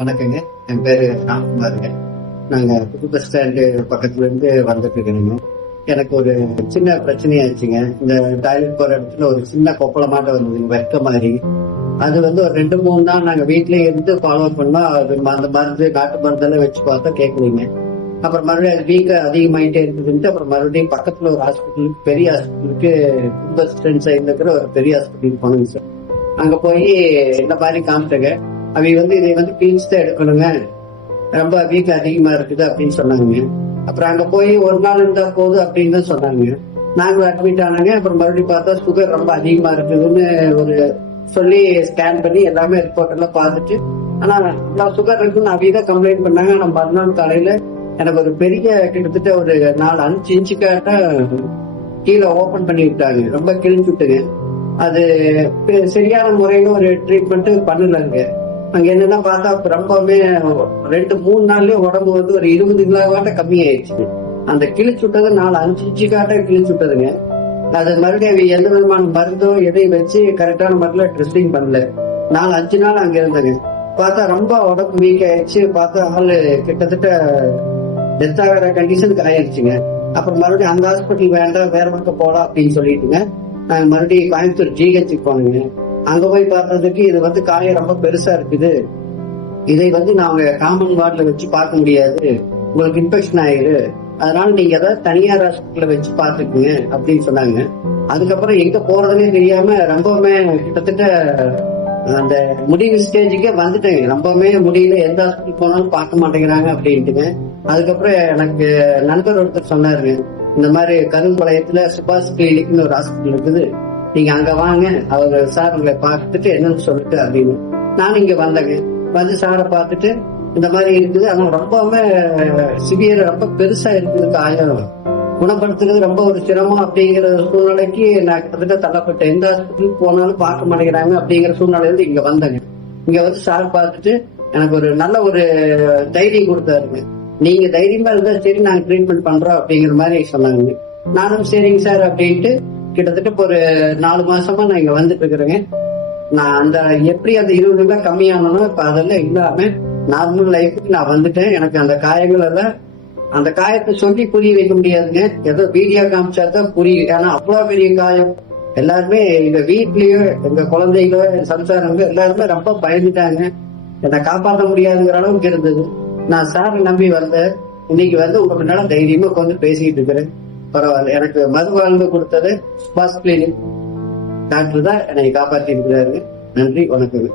வணக்கங்க. என் பேரு ராம்குமாருங்க. நாங்க புது பஸ் ஸ்டாண்டு பக்கத்துல இருந்து வந்துட்டு இருக்கிறோங்க. எனக்கு ஒரு சின்ன பிரச்சனையாச்சுங்க. இந்த டாய்லெட் போற இடத்துல ஒரு சின்ன கொப்பளமாட்டம் வந்ததுங்க, வெக்க மாதிரி. அது ஒரு 2-3 நாள் நாங்க வீட்லயே இருந்து ஃபாலோ பண்ணா அது அந்த மருந்து நாட்டு மருந்தெல்லாம் வச்சு பார்த்தா கேட்கலீங்க. அப்புறம் மறுபடியும் அது வீக்க அதிகமாயிட்டே இருக்குதுன்ட்டு அப்புறம் மறுபடியும் பக்கத்துல ஒரு ஹாஸ்பிட்டலுக்கு, பெரிய ஹாஸ்பிட்டலுக்கு, புது பஸ் ஸ்டாண்ட் சைட்ல இருக்கிற ஒரு பெரிய ஹாஸ்பிட்டலுக்கு போனோங்க சார். அங்க போய் இந்த மாதிரி காமிட்டங்க. அவங்க இதை பீல்ஸ் தான் எடுக்கணுங்க, ரொம்ப வீக் அதிகமா இருக்குது அப்படின்னு சொன்னாங்க. அப்புறம் அங்க போய் ஒரு நாள் இருந்தா போதும் அப்படின்னு தான் சொன்னாங்க. நாங்களும் அட்மிட் ஆனாங்க. அப்புறம் மறுபடியும் பார்த்தா சுகர் ரொம்ப அதிகமா இருக்குதுன்னு ஒரு சொல்லி ஸ்கேன் பண்ணி எல்லாமே ரிப்போர்ட் எல்லாம் பார்த்துட்டு, ஆனா சுகர் இருக்குன்னு அவங்க தான் கம்ப்ளைண்ட் பண்ணாங்க. ஆனா மறுநாள் காலையில எனக்கு ஒரு பெரிய கிட்டத்தட்ட ஒரு 4-5 இன்ச்சுக்காட்ட கீழே ஓபன் பண்ணி விட்டாங்க. ரொம்ப கிழிஞ்சு விட்டுங்க. அது சரியான முறையில ஒரு ட்ரீட்மெண்ட் பண்ணலங்க. அங்க என்னன்னா பார்த்தா ரொம்பவே 2-3 நாள்லயே உடம்பு ஒரு 20 கிலோவாட்ட கம்மியாயிடுச்சு. அந்த கிழிச்சு விட்டது 4-5 இன்ச்சு காட்ட கிழிச்சு விட்டதுங்க. அது மறுபடியும் எந்த விதமான மருந்தோ எதையும் வச்சு கரெக்டான முறையில ட்ரெஸ்ஸிங் பண்ணல. 4-5 நாள் அங்க இருந்தது. பார்த்தா ரொம்ப உடம்பு வீக் ஆயிடுச்சு. பார்த்தா ஆளு கிட்டத்தட்ட டெத் ஆகிற கண்டிஷனுக்கு ஆயிடுச்சுங்க. அப்புறம் மறுபடியும் அந்த ஹாஸ்பிட்டல் வேண்டாம், வேற பக்கம் போலாம் அப்படின்னு சொல்லிட்டுங்க நாங்க மறுபடியும் கோயம்புத்தூர் ஜிஹெச்சுக்கு போனோங்க. அங்க போய் பார்த்ததுக்கு இது காயம் ரொம்ப பெருசா இருக்குது, இதை நாங்க காமன் வார்டுல வச்சு பார்க்க முடியாது, உங்களுக்கு இன்ஃபெக்ஷன் ஆயிரு, அதனால நீங்க ஏதாவது தனியார் ஹாஸ்பிட்டல்ல வச்சு பாத்துக்குங்க அப்படின்னு சொன்னாங்க. அதுக்கப்புறம் எங்க போறதுன்னே தெரியாம ரொம்பவுமே கிட்டத்தட்ட அந்த முடிவு ஸ்டேஜுக்கே வந்துட்டேங்க. ரொம்பவுமே முடியல, எந்த ஹாஸ்பிட்டல் போனாலும் பார்க்க மாட்டேங்கிறாங்க அப்படின்ட்டுங்க. அதுக்கப்புறம் எனக்கு நண்பர் ஒருத்தர் சொன்னாருங்க, இந்த மாதிரி கரும்பாளையத்துல சுபாஷ் கிளினிக்னு ஒரு ஹாஸ்பிட்டல் இருக்குது, நீங்க அங்க வாங்க, அவர் சார் உங்களை பார்த்துட்டு என்னன்னு சொல்லிட்டு அப்படின்னு. நானும் இங்க வந்தேங்க. வந்து சாரை பார்த்துட்டு இந்த மாதிரி இருக்குது, ஆனா ரொம்பவுமே சிவியர், ரொம்ப பெருசா இருக்குது, காயம் குணப்படுத்துறது ரொம்ப ஒரு சிரமம் அப்படிங்கிற சூழ்நிலைக்கு நான் கிட்டத்தட்ட தள்ளப்பட்டேன். எந்த ஹாஸ்பிட்டலுக்கு போனாலும் பார்க்க மாட்டேங்கிறாங்க அப்படிங்கிற சூழ்நிலையில இங்க வந்தேங்க. இங்க சார் பார்த்துட்டு எனக்கு ஒரு நல்ல ஒரு தைரியம் கொடுத்தாருங்க. நீங்க தைரியமா இருந்தா சரி, நாங்க ட்ரீட்மெண்ட் பண்றோம் அப்படிங்கிற மாதிரி சொன்னாங்க. நானும் சரிங்க சார் அப்படின்ட்டு கிட்டத்தட்ட ஒரு 4 மாசமா நான் இங்க வந்துட்டு இருக்கிறேங்க. நான் அந்த எப்படி அந்த 20 கிலோ கம்மியானோ இப்ப அதெல்லாம் இல்லாம நார்மல் லைஃபுக்கு நான் வந்துட்டேன். எனக்கு அந்த காயங்கள் எல்லாம், அந்த காயத்தை சொல்லி புரிய வைக்க முடியாதுங்க. ஏதோ வீடியோ காமிச்சாதான் புரியும். ஏன்னா அவ்வளவு பெரிய காயம். எல்லாருமே எங்க வீட்லயோ, எங்க குழந்தைகளோ, சம்சாரங்களோ எல்லாருமே ரொம்ப பயந்துட்டாங்க. என்னை காப்பாற்ற முடியாதுங்கிற அளவுக்கு இருந்தது. நான் சாரை நம்பி வந்தேன். இன்னைக்கு உங்க முன்னால தைரியமா உட்காந்து பேசிட்டு இருக்கிறேன். பரவாயில்ல. எனக்கு மறுவாழ்வு கொடுத்தது சுபாஷ் கிளினிக் டாக்டர் தான் என்னை காப்பாற்றி இருக்கிறாரு. நன்றி, வணக்கம்.